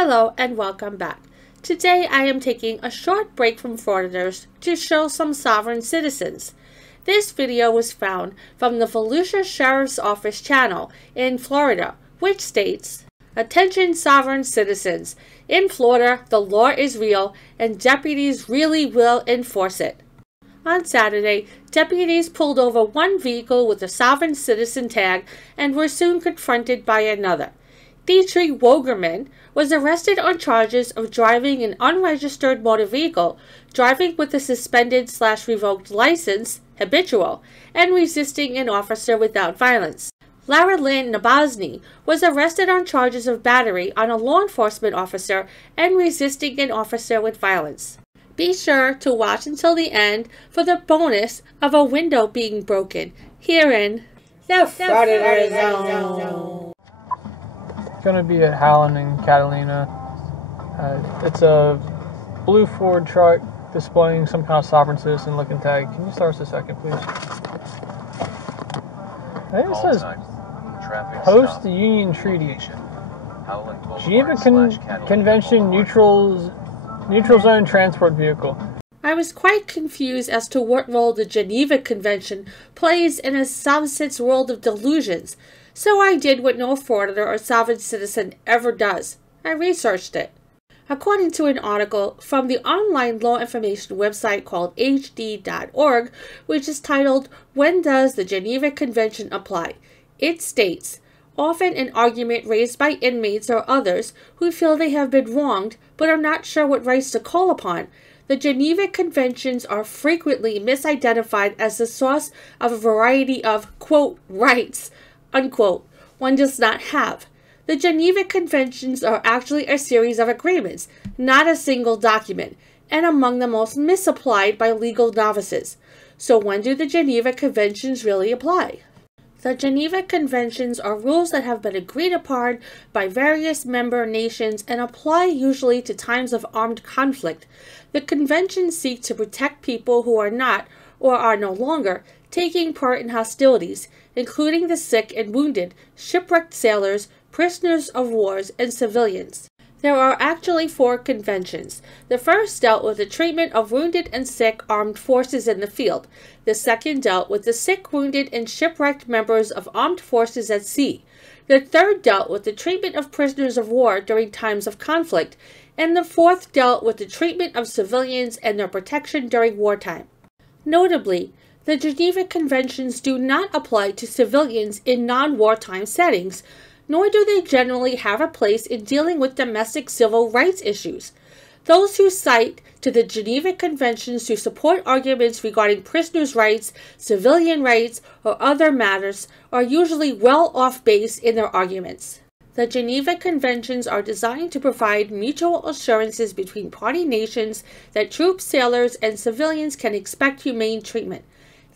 Hello and welcome back. Today I am taking a short break from Frauditors to show some sovereign citizens. This video was found from the Volusia Sheriff's Office channel in Florida, which states, "Attention sovereign citizens, in Florida the law is real and deputies really will enforce it." On Saturday, deputies pulled over one vehicle with a sovereign citizen tag and were soon confronted by another. Dietrich Wogerman was arrested on charges of driving an unregistered motor vehicle, driving with a suspended/revoked license, habitual, and resisting an officer without violence. Lara Lynn Nabozny was arrested on charges of battery on a law enforcement officer and resisting an officer with violence. Be sure to watch until the end for the bonus of a window being broken here in the Frauditors Zone. It's going to be at Howland and Catalina. It's a blue Ford truck displaying some kind of sovereign citizen looking tag. Can you start us a second, please? I think it says Post the Union Treaty. Geneva Convention Neutral Zone Transport Vehicle. I was quite confused as to what role the Geneva Convention plays in a SovCits world of delusions, so I did what no frauditor or sovereign citizen ever does. I researched it. According to an article from the online law information website called hd.org, which is titled, "When Does the Geneva Convention Apply?" it states, often an argument raised by inmates or others who feel they have been wronged but are not sure what rights to call upon, the Geneva Conventions are frequently misidentified as the source of a variety of, quote, rights, unquote, one does not have. The Geneva Conventions are actually a series of agreements, not a single document, and among the most misapplied by legal novices. So when do the Geneva Conventions really apply? The Geneva Conventions are rules that have been agreed upon by various member nations and apply usually to times of armed conflict. The conventions seek to protect people who are not, or are no longer, taking part in hostilities, including the sick and wounded, shipwrecked sailors, prisoners of wars, and civilians. There are actually 4 conventions. The first dealt with the treatment of wounded and sick armed forces in the field. The second dealt with the sick, wounded, and shipwrecked members of armed forces at sea. The third dealt with the treatment of prisoners of war during times of conflict. And the fourth dealt with the treatment of civilians and their protection during wartime. Notably, the Geneva Conventions do not apply to civilians in non-wartime settings, nor do they generally have a place in dealing with domestic civil rights issues. Those who cite to the Geneva Conventions to support arguments regarding prisoners' rights, civilian rights, or other matters are usually well off base in their arguments. The Geneva Conventions are designed to provide mutual assurances between party nations that troops, sailors, and civilians can expect humane treatment.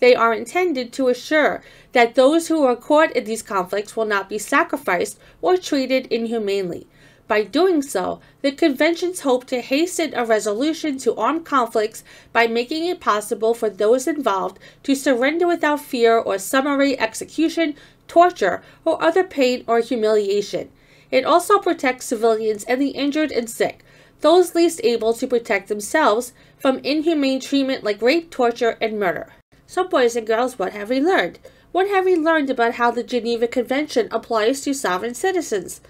They are intended to assure that those who are caught in these conflicts will not be sacrificed or treated inhumanely. By doing so, the conventions hope to hasten a resolution to armed conflicts by making it possible for those involved to surrender without fear or summary execution, torture, or other pain or humiliation. It also protects civilians and the injured and sick, those least able to protect themselves, from inhumane treatment like rape, torture, and murder. So boys and girls, what have we learned? What have we learned about how the Geneva Convention applies to sovereign citizens?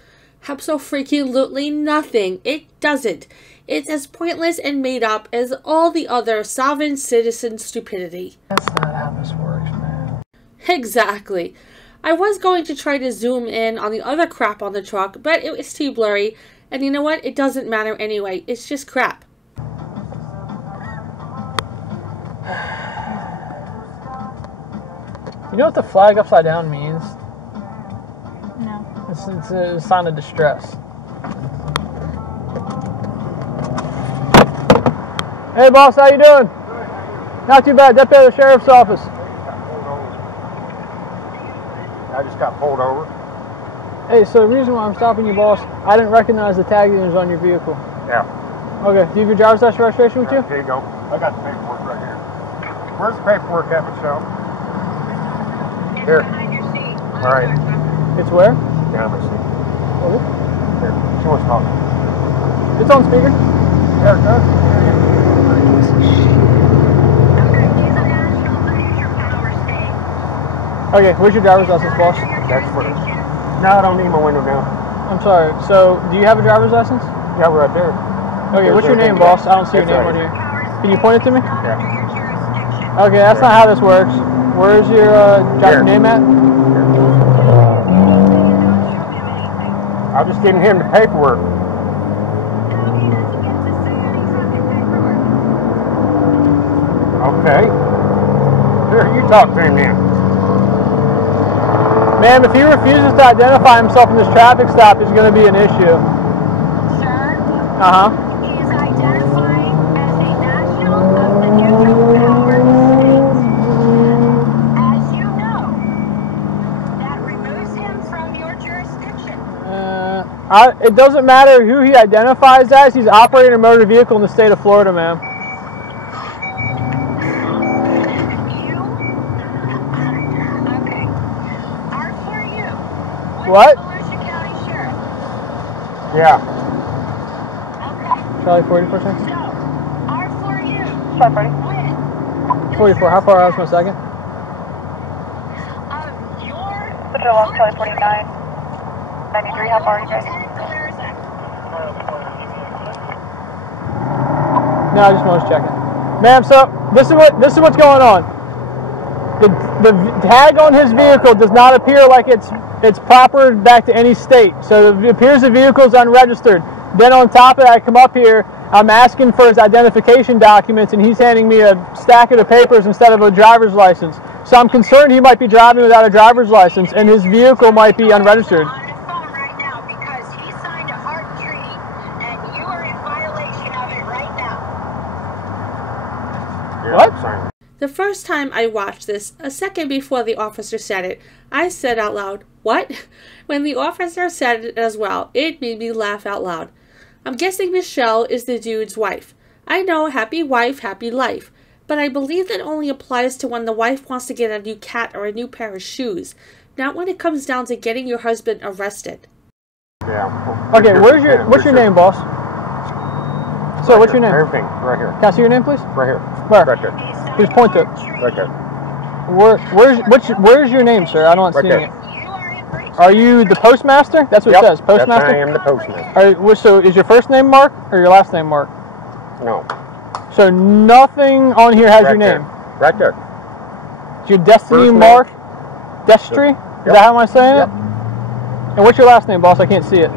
Absolutely nothing. It doesn't. It's as pointless and made up as all the other sovereign citizen stupidity. That's not how this works, man. Exactly. I was going to try to zoom in on the other crap on the truck, but it was too blurry. And you know what? It doesn't matter anyway. It's just crap. You know what the flag upside down means? No. It's a sign of distress. Hey boss, how you doing? Not too bad. Deputy of the Sheriff's Office. I just got pulled over. Hey, so the reason why I'm stopping you, boss, I didn't recognize the tag that was on your vehicle. Yeah. Okay, do you have your driver's license registration with you? Here you go. I got the paperwork right here. Where's the paperwork at, Michelle? Here. Behind your seat. All right. It's where? Down my seat. Okay. Here. She wants to talk. It's on speaker. Yeah, it does. Okay, where's your driver's license, boss? That's for. No, I don't need my window down. I'm sorry. So, do you have a driver's license? Yeah, right there. Okay, what's your name, boss? I don't see your name on here. Can you point it to me? Yeah. Okay, that's not how this works. Where's your driver's name at? I'm just giving him the paperwork. Okay. Here, you talk to him then. Ma'am, if he refuses to identify himself in this traffic stop, it's going to be an issue. Sir, Uh-huh. he is identifying as a national of the neutral power state. As you know, that removes him from your jurisdiction. It doesn't matter who he identifies as. He's operating a motor vehicle in the state of Florida, ma'am. Okay. Are for you. What? Volusia County Sheriff. Yeah. Okay. Charlie 40 for a second. So, are for you. Sorry, buddy. When 44. How far out is my second? your Put it along Charlie 49. 93, how far are you guys? No, I just want to check it. Ma'am, so this is what's going on. The tag on his vehicle does not appear like it's proper back to any state. So it appears the vehicle is unregistered. Then on top of that, I come up here, I'm asking for his identification documents, and he's handing me a stack of the papers instead of a driver's license. So I'm concerned he might be driving without a driver's license, and his vehicle might be unregistered. On the phone right now because he signed a heart treaty and you are in violation of it right now. Yeah, What? Same. The first time I watched this, a second before the officer said it, I said out loud, "What?" When the officer said it as well, it made me laugh out loud. I'm guessing Michelle is the dude's wife. I know, happy wife, happy life. But I believe that only applies to when the wife wants to get a new cat or a new pair of shoes, not when it comes down to getting your husband arrested. Yeah. Okay, what's your name, boss? So what's your name? Everything, right here. Can I see your name, please? Right here. Where? Right there. Please point to it. Right there. Where's your name, sir? I'm not Right seeing there. it. You are in breach. Are you the postmaster? That's what it says. Postmaster? I am the postmaster. So is your first name Mark or your last name Mark? No. So nothing on here has Right your there. name. Right there. Is your Destiny First name. Mark? Destry? Is Yep. that how I'm saying Yep. it? And what's your last name, boss? I can't see it.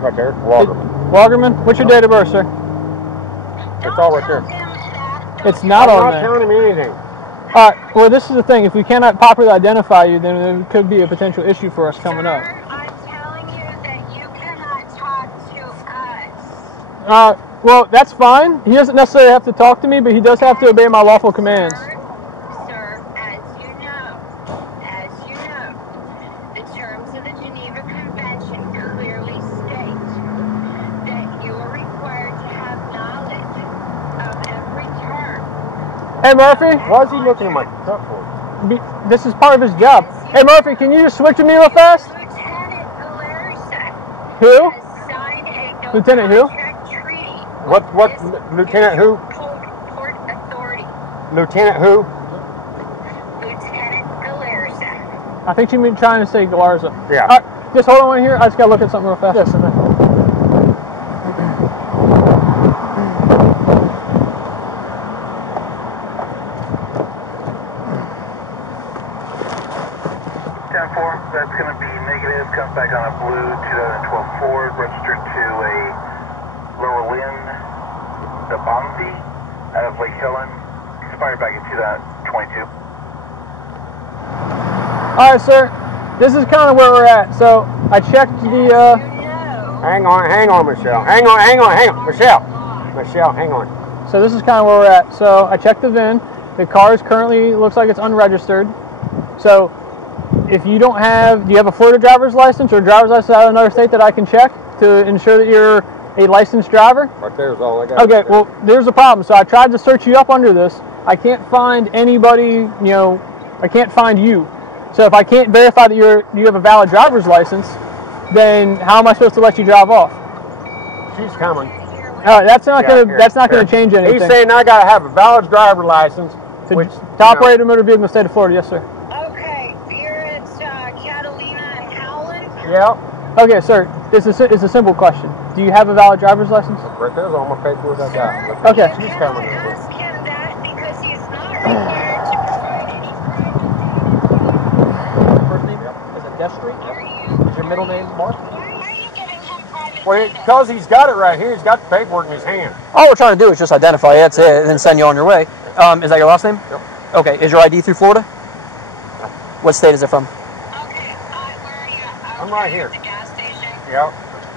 Right there. Walkerman. Walgerman? What's your date of birth, sir? It's all right there. It's not I'm on not there. telling him anything. All right. Well, this is the thing. If we cannot properly identify you, then there could be a potential issue for us coming up. Sir, I'm telling you that you cannot talk to us. Well, that's fine. He doesn't necessarily have to talk to me, but he does have to obey my lawful commands. Sir, as you know, the terms of the Geneva Convention clearly state that you are required to have knowledge of every term. Hey, Murphy. Why is he looking at my truck for? This is part of his job. Hey, Murphy, can you just switch with me real fast? Lieutenant Galarza Who? has signed a no Lieutenant who? contract treaty. What, Lieutenant who? Port Authority. Lieutenant who? Lieutenant Galarza. I think you mean trying to say Galarza. Yeah. All right, just hold on right here. I just gotta look at something real fast. Yes, sir. 10-4, that's going to be negative, comes back on a blue 2012 Ford, registered to a Lower Lynn, the Bonzi, out of Lake Helen, expired back in 2022. All right, sir. This is kind of where we're at. So I checked the. Hang on, Michelle. Hang on. Michelle, hang on. So this is kind of where we're at. So I checked the VIN. The car is currently looks like it's unregistered. So if you don't have, do you have a Florida driver's license or a driver's license out of another state that I can check to ensure that you're a licensed driver? Right there's all I got. Okay, well, there's a problem. So I tried to search you up under this. I can't find anybody, I can't find you. So if I can't verify that you have a valid driver's license, then how am I supposed to let you drive off? She's coming. That's not Yeah, gonna change anything. He's saying I gotta have a valid driver license, which to operate a motor vehicle in the state of Florida. Yes, sir. Okay, you're at Catalina and Howland? Yeah. Okay, sir. It's a simple question. Do you have a valid driver's license? Right there's all my paperwork I got. Okay. You cannot ask him that because he is not required to provide any private First name is it Destry? data. Is your middle name Mark? Why are you giving him private Well, data? because he's got it right here. He's got the paperwork in his hand. All we're trying to do is just identify it, that's it, and then send you on your way. Is that your last name? Yep. Okay, is your ID through Florida? What state is it from? Okay, where are you? I'm right here. At the gas station. Yeah.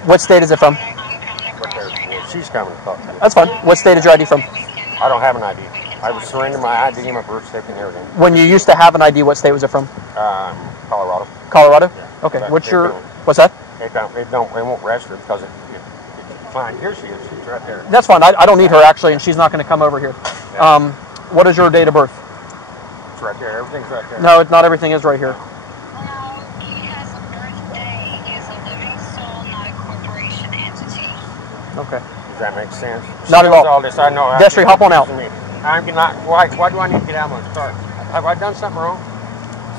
What state is it from? I'm coming But across there's right now. she's coming to talk to you. That's fine. What state is your ID from? I don't have an ID. I was surrendering my ID, my birth certificate, and everything. When you used to have an ID, what state was it from? Colorado. Colorado? Yeah. Okay, But what's it your, don't- what's that? It won't register because fine. Here she is. She's right there. That's fine, I don't need her actually, and she's not going to come over here. What is your date of birth? It's right there. Everything's right there. No, not everything is right here. Well, he has a birthday. He is a living soul, not a corporation entity. Okay. Does that make sense? Not at She knows all. This I know. Destry, hop on out. I'm not. Why do I need to get out of my car? Have I done something wrong?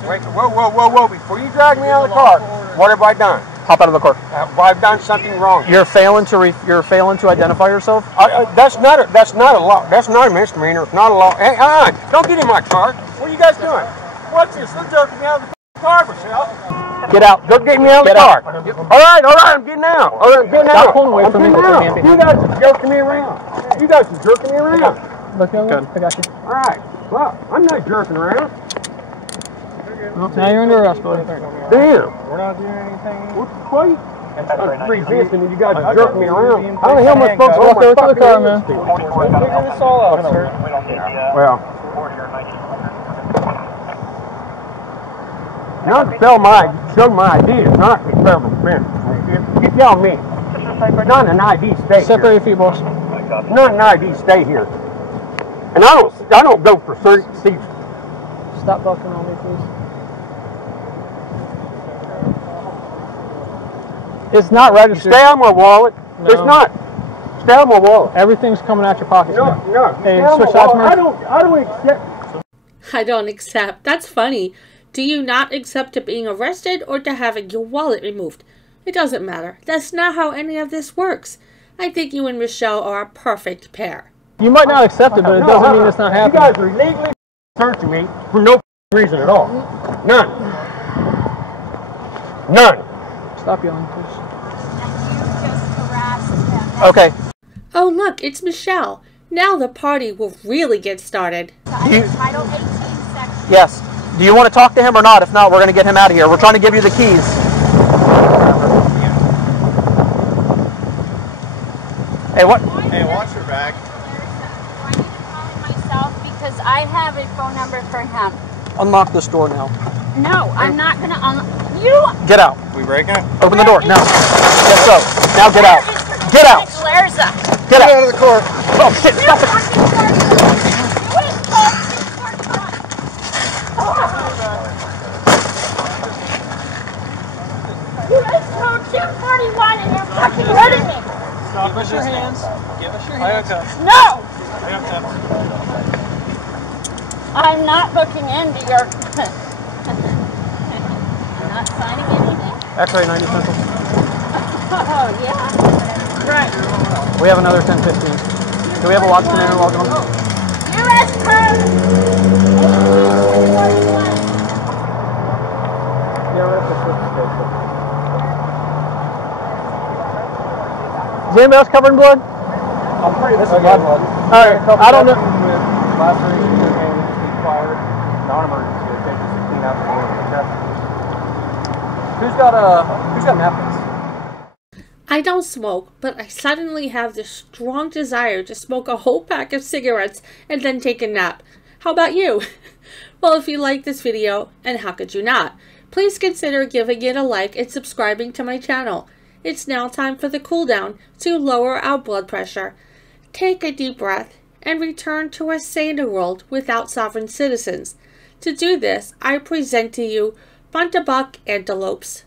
Wait. Whoa! Before you drag me out of the car, what have I done? Hop out of the car. Have I done something wrong? You're failing to identify yourself? That's not a law. That's not a misdemeanor. It's not a law. Hey, don't get in my car. What are you guys doing? What's this? They're jerking me out of the car, Michelle. Get out. Don't get me out of the Get car. out. All right, I'm getting out. All right, I'm getting out. Stop pulling away from me. You guys are jerking me around. You guys are jerking me around. Look over. Good. I got you. All right. Well, I'm not jerking around. Now you're under arrest, buddy. Damn. We're not doing anything. What? I'm resisting and you guys are jerking me around. How the hell am I supposed to Walk over to the car, man. Figure this all out, sir. Well, not to show my ID is not a federal offense. You tell me. Not an ID state Separate here. your feet, boss. Not an ID state here. And I don't go for certain seats. Stop bucking on me, please. It's not registered. Stay out of my wallet. No. It's not. Stay out of my wallet. Everything's coming out your pockets now. No. Hey, Stay out of switch my sides, wallet. Murph. I don't accept. I don't accept. That's funny. Do you not accept to being arrested or to having your wallet removed? It doesn't matter. That's not how any of this works. I think you and Michelle are a perfect pair. You might not accept it, but it doesn't mean it's not happening. You guys are illegally searching me for no reason at all. None. Stop yelling, please. And you just harassed him. Okay. Oh, look, it's Michelle. Now the party will really get started. Title 18, section. Yes. Do you want to talk to him or not? If not, we're going to get him out of here. We're trying to give you the keys. Hey, what? Hey, watch your back. I need to call him myself because I have a phone number for him. Unlock this door now. No, I'm not going to you. Get out. We breaking it? Open the door. Now. Yes, so. Now get out. Get out. Larza. Get out. of the court. Oh, shit. Stop it. You just told 241 and you're fucking hurting me. Give us your hands. Give us your hands. No. I'm not looking into your. You're not signing anything? X-ray 90 Central. Oh, yeah. Right. We have another 1015. Do we have a lock in there? Log on. U.S. code. 1841. Is anybody else covered in blood? I'm pretty. This is blood. Alright, I don't know. Laceration and required non-emergency. Okay, just to clean out the wound. Okay. Who's got napkins? I don't smoke, but I suddenly have this strong desire to smoke a whole pack of cigarettes and then take a nap. How about you? Well, if you like this video, and how could you not, please consider giving it a like and subscribing to my channel. It's now time for the cool down to lower our blood pressure. Take a deep breath and return to a saner world without sovereign citizens. To do this, I present to you Buntabuck antelopes.